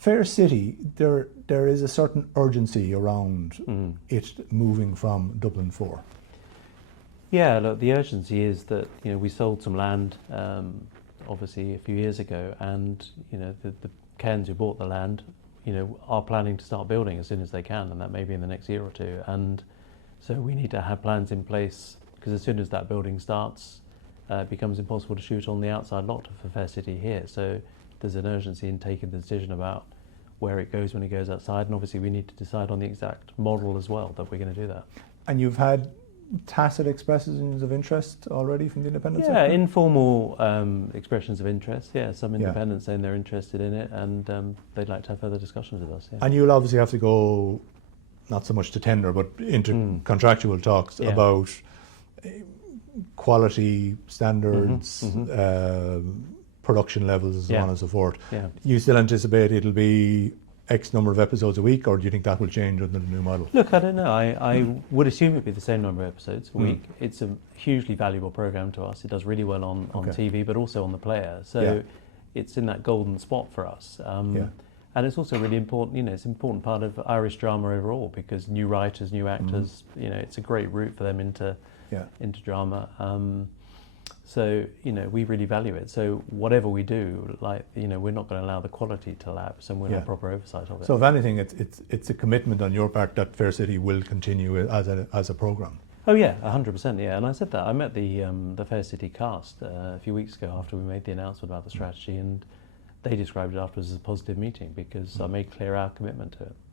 Fair City, there is a certain urgency around it moving from Dublin 4. Yeah, look, the urgency is that we sold some land, obviously a few years ago, and the Cairns who bought the land, are planning to start building as soon as they can, and that may be in the next year or two. And so we need to have plans in place, because as soon as that building starts, it becomes impossible to shoot on the outside lot for Fair City here. So there's an urgency in taking the decision about where it goes when it goes outside, and obviously we need to decide on the exact model as well that we're going to do that. And you've had tacit expressions of interest already from the independent sector? Yeah, informal expressions of interest. Yeah, some independents saying they're interested in it, and they'd like to have further discussions with us. Yeah. And you'll obviously have to go, not so much to tender, but into contractual talks about quality standards, production levels, and so on and so forth. Yeah. You still anticipate it'll be X number of episodes a week, or do you think that will change under the new model? Look, I don't know. I would assume it'd be the same number of episodes a week. It's a hugely valuable program to us. It does really well on TV, but also on the player. So it's in that golden spot for us. And it's also really important, it's an important part of Irish drama overall, because new writers, new actors, it's a great route for them into drama. So, we really value it. So whatever we do, we're not going to allow the quality to lapse, and we'll have proper oversight of it. So if anything, it's a commitment on your part that Fair City will continue as a programme. Oh yeah, 100%, yeah. And I said that. I met the Fair City cast a few weeks ago after we made the announcement about the strategy, and they described it afterwards as a positive meeting, because I made clear our commitment to it.